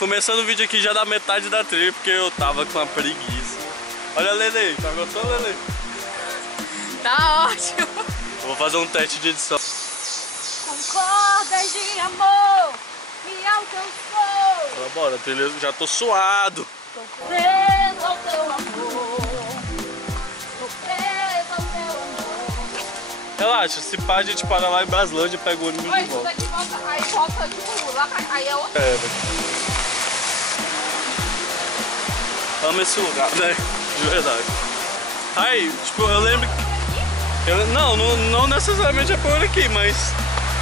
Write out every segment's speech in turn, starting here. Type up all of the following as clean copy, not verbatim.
Começando o vídeo aqui já da metade da trilha, porque eu tava com uma preguiça. Olha a Lele, tá gostando, Lele? Tá ótimo. Vou fazer um teste de edição. Com cordas de amor me alcançou. Bora, trilha, já tô suado. Tô preso ao teu amor. Tô preso ao teu amor. Relaxa, se pá, a gente para lá em Braslândia e pega o ônibus de volta. Daqui volta, aí volta tipo lá pra... Aí é outra. É, velho. Amo esse lugar, né? De verdade. Aí, tipo, eu lembro que... Não necessariamente é por aqui, mas...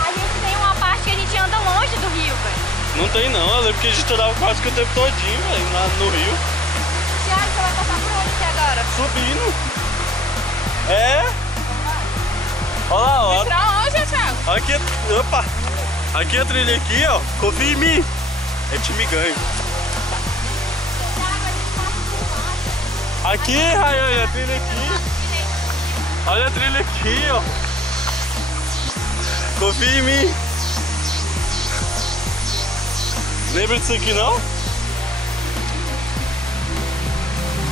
A gente tem uma parte que a gente anda longe do rio, velho. Não tem não, eu lembro que a gente andava quase que o tempo todinho, velho, lá no rio. Thiago, você vai passar por onde aqui agora? Subindo. É? Olha lá, ó. Pra onde, Thiago? Aqui, opa. Aqui a trilha aqui, ó. Confia em mim. É time ganho. Aqui, Rayane, a trilha aqui. Olha a trilha aqui, ó. Confia em mim. Lembra disso aqui, não?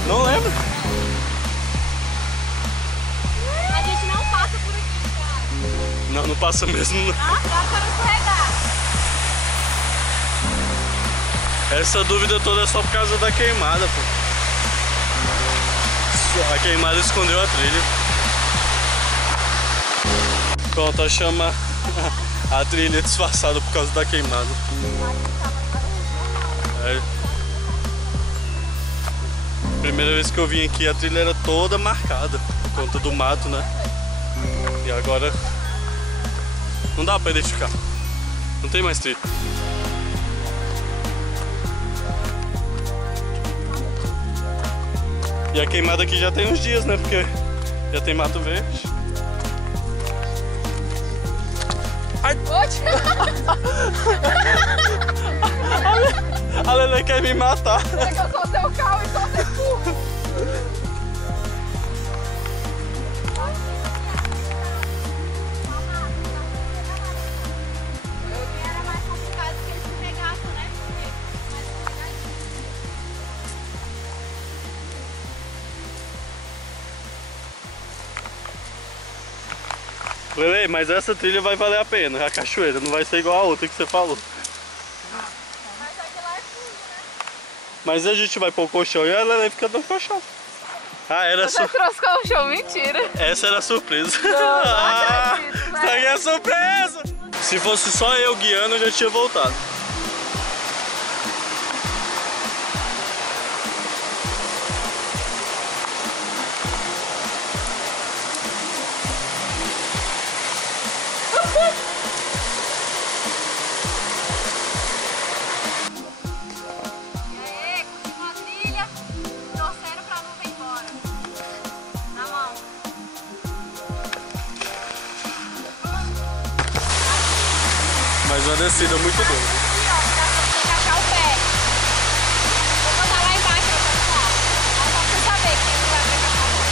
Não lembra? A gente não passa por aqui, cara. Não passa mesmo. Não. Ah, dá para escorregar. Essa dúvida toda é só por causa da queimada, pô. A queimada escondeu a trilha. Pronto, chama a trilha disfarçada por causa da queimada. É. Primeira vez que eu vim aqui, a trilha era toda marcada por conta do mato, né? E agora não dá pra identificar. Não tem mais trilha. E a queimada aqui já tem uns dias, né? Porque já tem mato verde. Ai! A Lele quer me matar. É que eu sou seu carro e sou seu burro. Era mais complicado que eles escorregassem, né? Lele, mas essa trilha vai valer a pena, a cachoeira, não vai ser igual a outra que você falou. Mas aqui lá é fundo, né? Mas a gente vai pôr o colchão e a Lele fica no colchão. Ah, era Você trouxe colchão, mentira. Essa era a surpresa. Não acredito, isso aqui é surpresa! Se fosse só eu guiando, eu já tinha voltado. Mas uma descida muito boa. Aqui, ó, pra você encaixar o pé. Vou botar lá embaixo pra você lá. Aí só pra você saber que tem lugar pra encaixar o pé.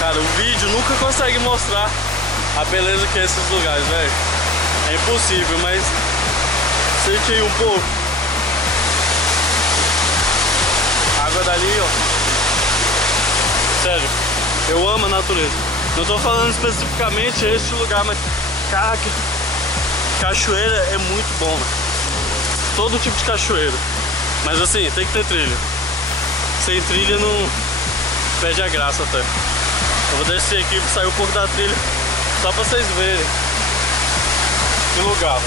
Cara, o vídeo nunca consegue mostrar a beleza que é esses lugares, velho. É impossível, mas sente aí um pouco. A água dali, ó. Sério, eu amo a natureza. Não tô falando especificamente esse lugar, mas caraca, cachoeira é muito bom, né? Todo tipo de cachoeira. Mas assim, tem que ter trilha. Sem trilha não perde a graça até. Eu vou descer aqui e sair um pouco da trilha só pra vocês verem que lugar.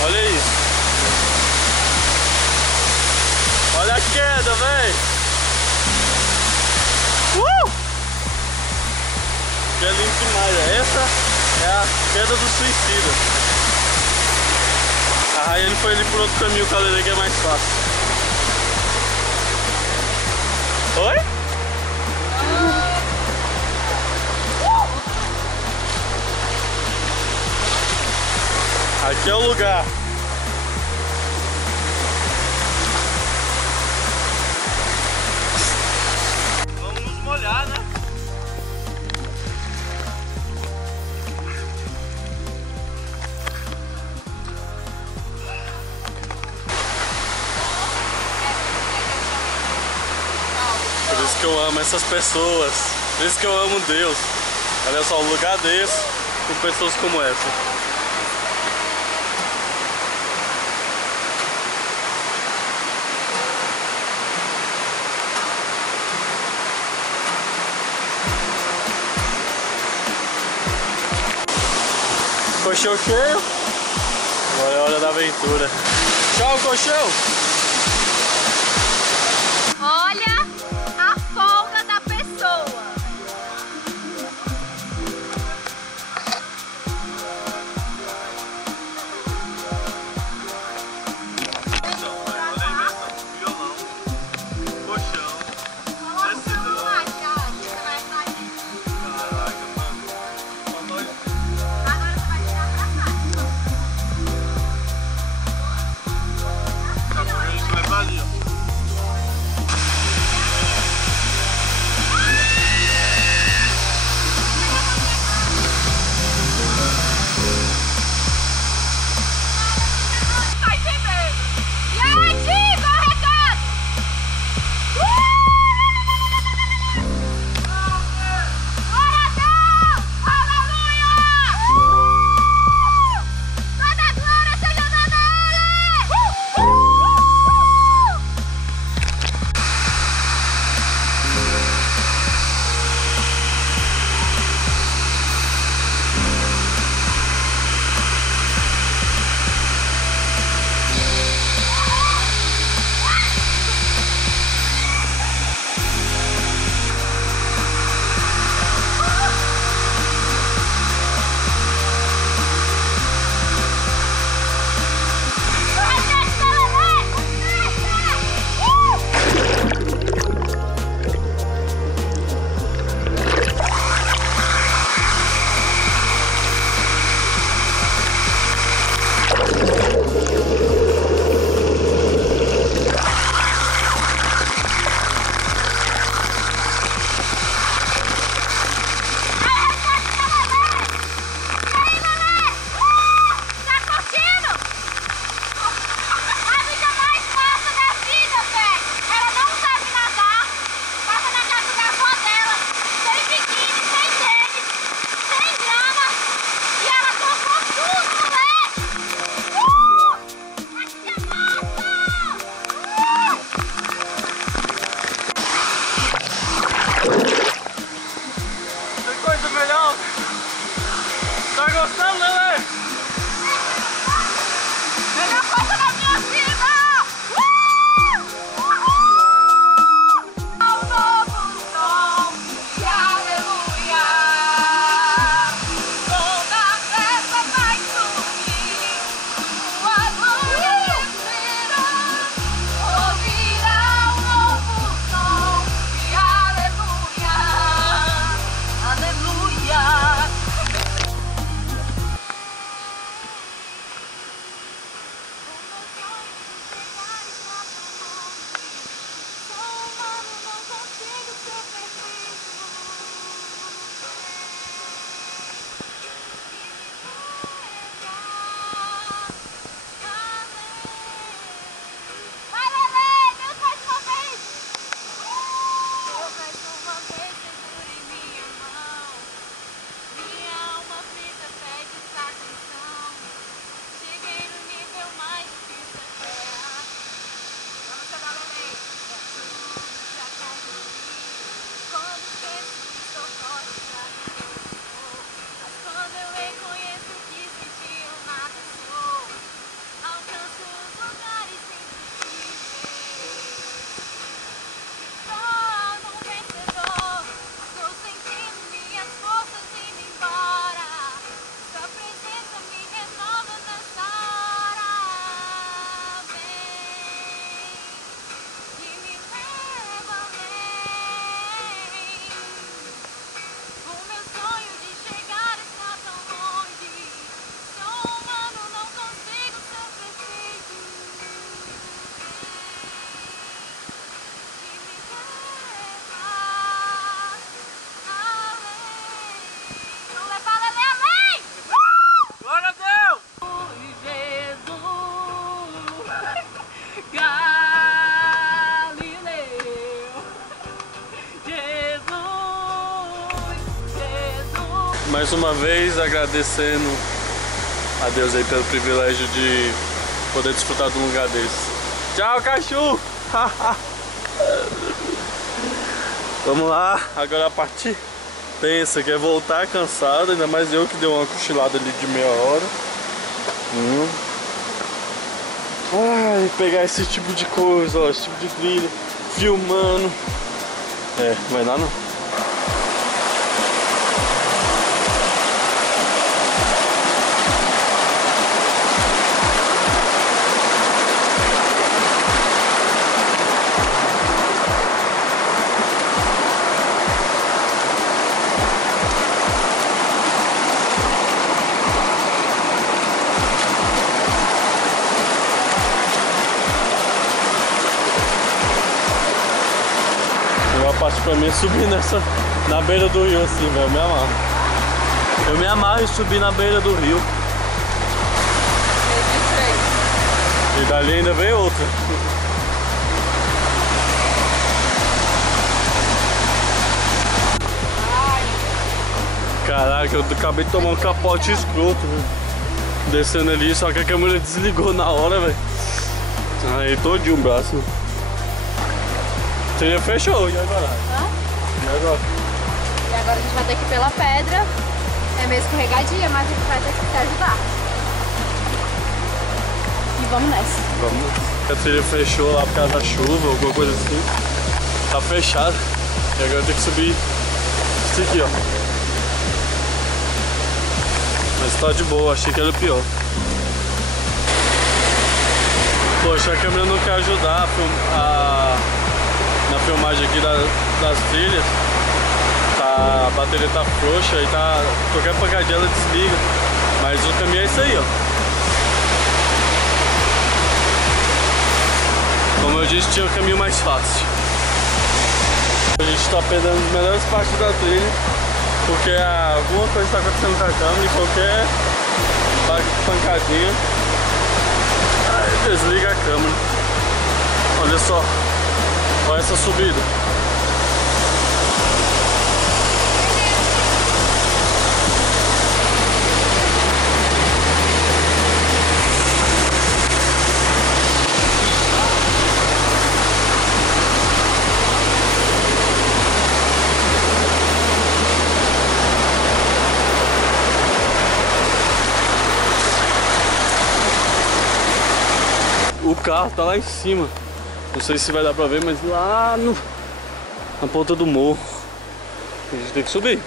Olha isso. Olha a queda, véi. Que é lindo demais. Essa é a queda do suicida. A Rayane foi ali por outro caminho, que a Lele que é mais fácil. Oi? Aqui é o lugar. Vamos nos molhar, né? Por isso que eu amo essas pessoas. Por isso que eu amo Deus. Olha só, um lugar desse com pessoas como essa. Colchão cheio. Agora é hora da aventura. Tchau, colchão! Olha a folga da pessoa. Violão, colchão, decidão. Caraca, mano. Só nós. Agora você vai tirar pra cá. Tá mais uma vez agradecendo a Deus aí pelo privilégio de poder desfrutar de um lugar desse. Tchau, cachorro! Vamos lá, agora a parte tensa, que é voltar cansado, ainda mais eu que dei uma cochilada ali de meia hora. Ai, pegar esse tipo de coisa, ó, esse tipo de trilha, filmando. Vai dar não. A parte pra mim é subir na beira do rio assim, velho, eu me amarro. Eu me amarro em subir na beira do rio. E dali ainda vem outra. Caraca, eu acabei de tomar um capote escroto, velho. Descendo ali, só que a câmera desligou na hora, velho. Aí todinho o braço. Você já fechou, e agora? E agora? E agora a gente vai ter que ir pela pedra. É meio escorregadia, mas a gente vai ter que te ajudar. E vamos nessa. Vamos. A trilha fechou lá por causa da chuva, alguma coisa assim. Tá fechado. E agora tem que subir isso aqui, ó. Mas tá de boa, achei que era o pior. Poxa, a câmera não quer ajudar na filmagem aqui das trilhas. A bateria tá frouxa e tá. Qualquer pancadinha ela desliga. Mas o caminho é isso aí, ó. Como eu disse, tinha o caminho mais fácil. A gente tá pegando as melhores partes da trilha, porque alguma coisa tá acontecendo com a câmera e qualquer pancadinha aí desliga a câmera. Olha só. Olha essa subida. O carro tá lá em cima. Não sei se vai dar pra ver, mas lá na ponta do morro a gente tem que subir.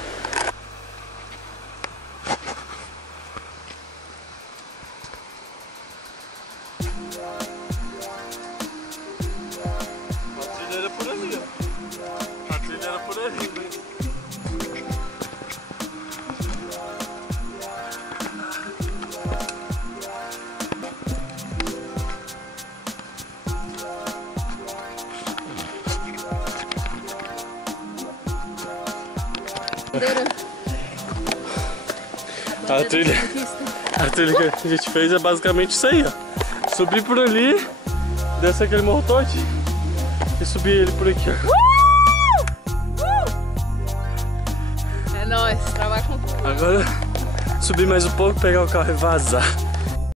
A trilha era por ali, ó. A trilha era por ali, né? A trilha que a gente fez é basicamente isso aí, ó. Subir por ali, descer aquele morro todo e subir ele por aqui, ó. É nóis, trabalha com tudo. Agora subir mais um pouco, pegar o carro e vazar.